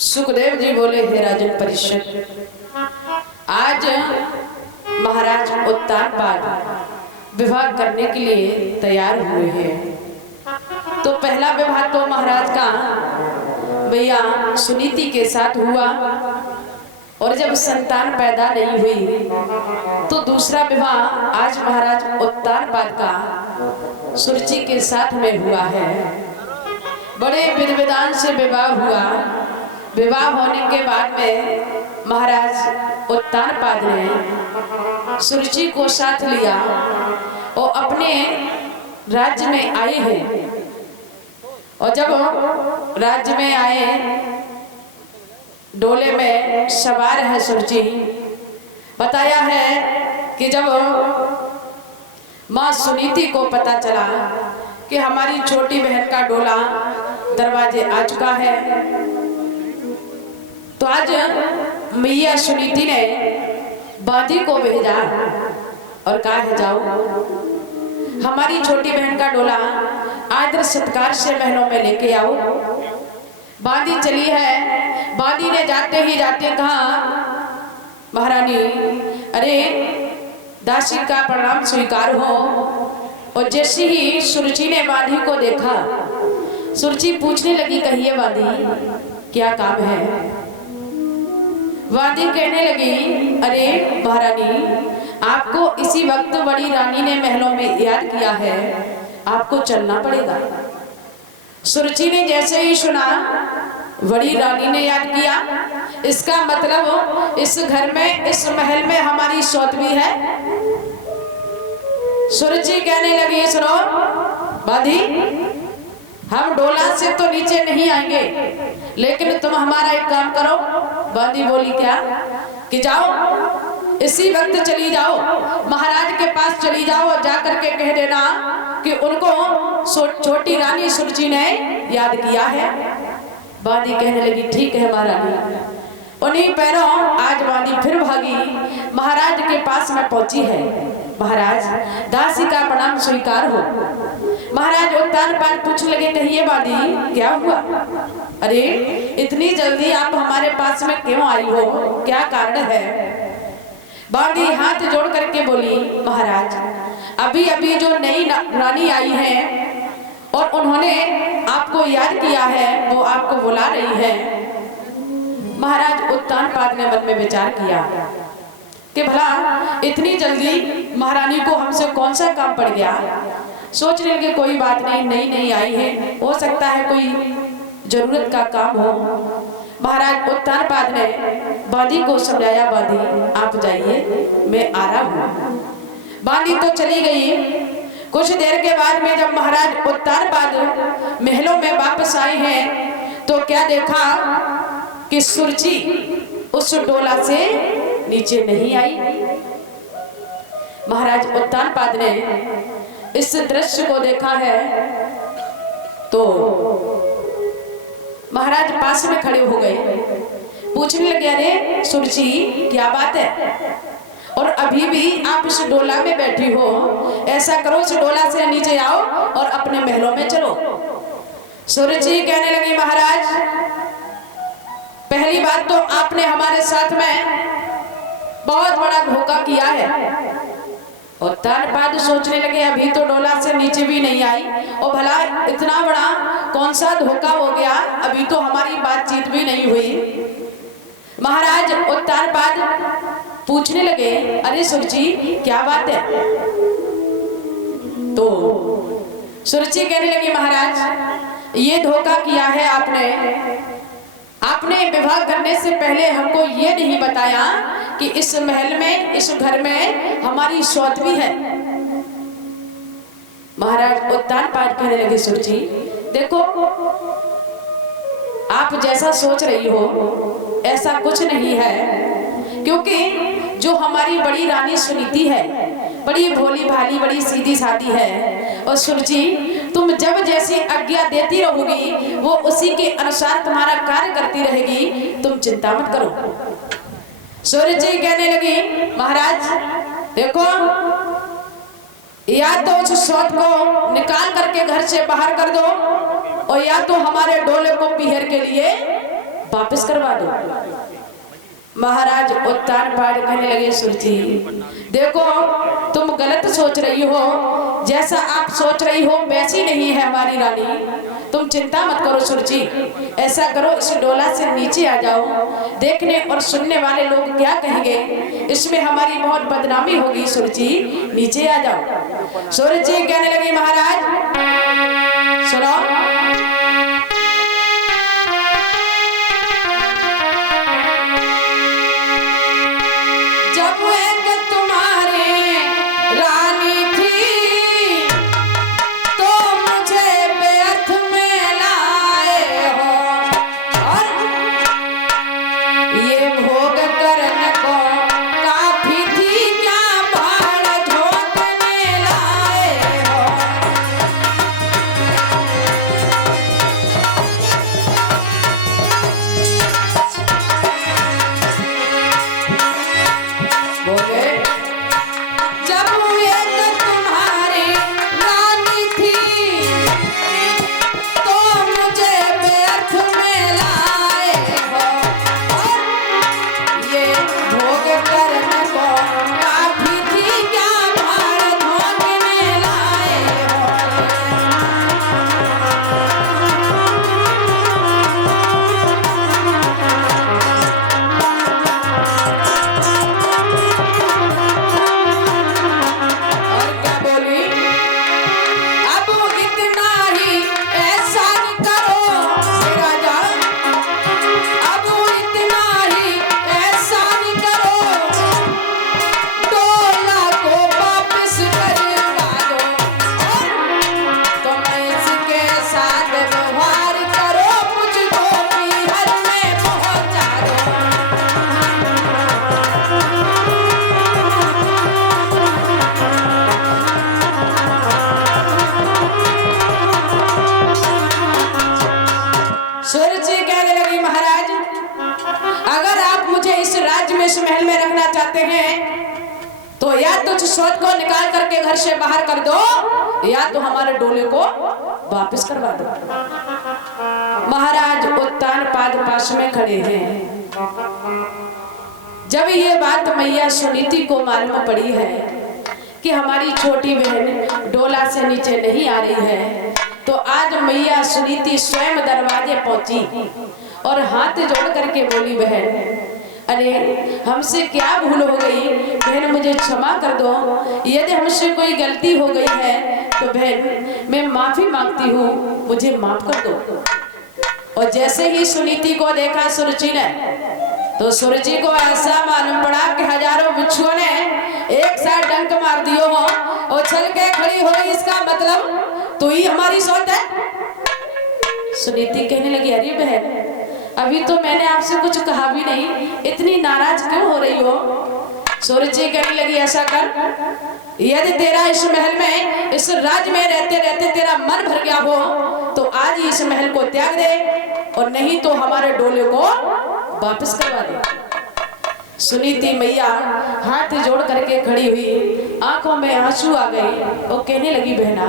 सुखदेव जी बोले, हे राजन परिषद, आज महाराज उत्तानपाद विवाह करने के लिए तैयार हुए हैं। तो पहला विवाह तो महाराज का भैया सुनीति के साथ हुआ, और जब संतान पैदा नहीं हुई तो दूसरा विवाह आज महाराज उत्तानपाद का सुरुचि के साथ में हुआ है। बड़े विधि विधान से विवाह हुआ। विवाह होने के बाद में महाराज उत्तानपाद ने सुरुचि को साथ लिया और अपने राज्य में आए हैं। और जब राज्य में आए, डोले में सवार है सुरुचि। बताया है कि जब माँ सुनीति को पता चला कि हमारी छोटी बहन का डोला दरवाजे आ चुका है, तो आज मैया सुनीति ने बांदी को भेजा और कहा है, जाओ हमारी छोटी बहन का डोला आदर सत्कार से महलों में लेके आओ। बांदी चली है। बांदी ने जाते ही जाते कहा, महारानी, अरे दासी का प्रणाम स्वीकार हो। और जैसे ही सुरुचि ने बांदी को देखा, सुरुचि पूछने लगी, कहिए बांदी, क्या काम है? बांदी कहने लगी, अरे महारानी, आपको इसी वक्त बड़ी रानी ने महलों में याद किया है, आपको चलना पड़ेगा। सुरुचि ने जैसे ही सुना बड़ी रानी ने याद किया, इसका मतलब इस घर में, इस महल में हमारी सौतवी है। सुरुचि कहने लगी, सुनो बांदी, हम डोला से तो नीचे नहीं आएंगे, लेकिन तुम हमारा एक काम करो। बांदी बोली, क्या? कि जाओ इसी वक्त चली जाओ, महाराज के पास चली जाओ और जाकर के कह देना कि उनको छोटी रानी सुरुचि ने याद किया है। बांदी कहने लगी, ठीक है महारानी। उन्हीं पैरों आज बांदी फिर भागी, महाराज के पास में पहुंची है। महाराज, दासी का प्रणाम स्वीकार हो। महाराज उत्तानपाद पूछने लगे, कहिए बांदी, क्या हुआ? अरे इतनी जल्दी आप हमारे पास में क्यों आई हो, क्या कारण है? बांदी हाथ जोड़ करके बोली, महाराज, अभी अभी जो नई रानी आई है और उन्होंने आपको याद किया है, वो आपको बुला रही है। महाराज उत्तानपाद ने मन में विचार किया कि भला इतनी जल्दी महारानी को हमसे कौन सा काम पड़ गया। सोचने लगे, कोई बात नहीं, नई आई है, हो सकता है कोई जरूरत का काम हो। महाराज उत्तानपाद ने बांदी को समझाया, बांदी आप जाइए, मैं आ रहा हूँ। बांदी तो चली गई। कुछ देर के बाद में जब महाराज उत्तानपाद महलों में वापस आए हैं, तो क्या देखा कि सुरुचि उस डोला से नीचे नहीं आई। महाराज उत्तानपाद ने इस दृश्य को देखा है तो महाराज पास में खड़े हो गए, पूछने लगे, अरे सुरुचि, क्या बात है? और अभी भी आप इस डोला में बैठी हो, ऐसा करो इस डोला से नीचे आओ और अपने महलों में चलो। सुरुचि कहने लगी, महाराज, पहली बात तो आपने हमारे साथ में बहुत बड़ा धोखा किया है। उत्तानपाद सोचने लगे, अभी तो डोला से नीचे भी नहीं आई, और भला इतना बड़ा कौन सा धोखा हो गया, अभी तो हमारी बातचीत भी नहीं हुई। महाराज उत्तानपाद पूछने लगे, अरे सुरुचि, क्या बात है? तो सुरुचि कहने लगी, महाराज, ये धोखा किया है आपने विवाह करने से पहले हमको ये नहीं बताया कि इस महल में, इस घर में हमारी सौतवी है। महाराज उत्तानपाद कहने लगे, सुरुचि, देखो आप जैसा सोच रही हो ऐसा कुछ नहीं है, क्योंकि जो हमारी बड़ी रानी सुनीति है, बड़ी भोली भाली, बड़ी सीधी सादी है। और सुरुचि, तुम जब जैसी आज्ञा देती रहोगी, वो उसी के अनुसार तुम्हारा कार्य करती रहेगी, तुम चिंता मत करो। सुरुचि कहने लगी, महाराज देखो, या तो उस सौत को निकाल करके घर से बाहर कर दो, और या तो हमारे डोले को पीहर के लिए वापस करवा दो। महाराज उत्तान पाठ कहने लगे सुरजी देखो तुम गलत सोच रही हो, जैसा आप सोच रही हो वैसी नहीं है हमारी रानी, तुम चिंता मत करो सुरजी। ऐसा करो इस डोला से नीचे आ जाओ, देखने और सुनने वाले लोग क्या कहेंगे, इसमें हमारी बहुत बदनामी होगी सुरजी, नीचे आ जाओ। सुरजी कहने लगी महाराज सुनो, महल में रखना चाहते हैं तो या तो सोच को निकाल करके घर से बाहर कर दो, या तो हमारे डोले को वापस करवा दो। महाराज उत्तान पाद पास में खड़े हैं। जब ये बात मैया सुनीति को मालूम पड़ी है कि हमारी छोटी बहन डोला से नीचे नहीं आ रही है, तो आज मैया सुनीति स्वयं दरवाजे पहुंची और हाथ जोड़ करके बोली, बहन अरे हमसे क्या भूल हो गई बहन, मुझे क्षमा कर दो, यदि हमसे कोई गलती हो गई है तो बहन मैं माफी मांगती हूँ, मुझे माफ कर दो। और जैसे ही सुनीति को देखा सुरुचि ने, तो सुरुचि को ऐसा मालूम पड़ा कि हजारों बिच्छुओं ने एक साथ डंक मार दियो हो और चल के खड़ी हो गई, इसका मतलब तू ही हमारी सोच है। सुनीति कहने लगी, अरे बहन अभी तो मैंने आपसे कुछ कहा भी नहीं, इतनी नाराज क्यों हो रही हो। सुरुचि कहने लगी, ऐसा कर, यदि तेरा इस महल में इस राज्य में रहते रहते तेरा मन भर गया हो तो आज ही इस महल को त्याग दे, और नहीं तो हमारे डोले को वापस करवा दे। सुनीति मैया हाथ जोड़ करके खड़ी हुई, आंखों में आंसू आ गए और कहने लगी, बहना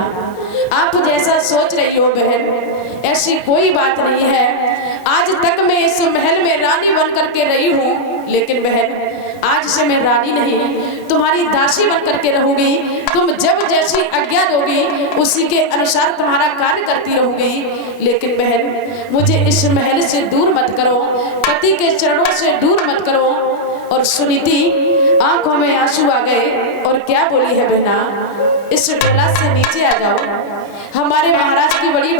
आप जैसा सोच रही हो बहन, ऐसी कोई बात नहीं है। आज तक मैं इस महल में रानी बन करके रही हूँ, लेकिन बहन आज से मैं रानी नहीं तुम्हारी दासी बन करके रहूंगी। तुम जब जैसी आज्ञा दोगी उसी के अनुसार तुम्हारा कार्य करती रहूंगी। लेकिन बहन मुझे इस महल से दूर मत करो, पति के चरणों से दूर मत करो। और सुनीति आंखों में आंसू आ गए और क्या बोली है, बहना इस डोला से नीचे आ जाओ, हमारे महाराज की बड़ी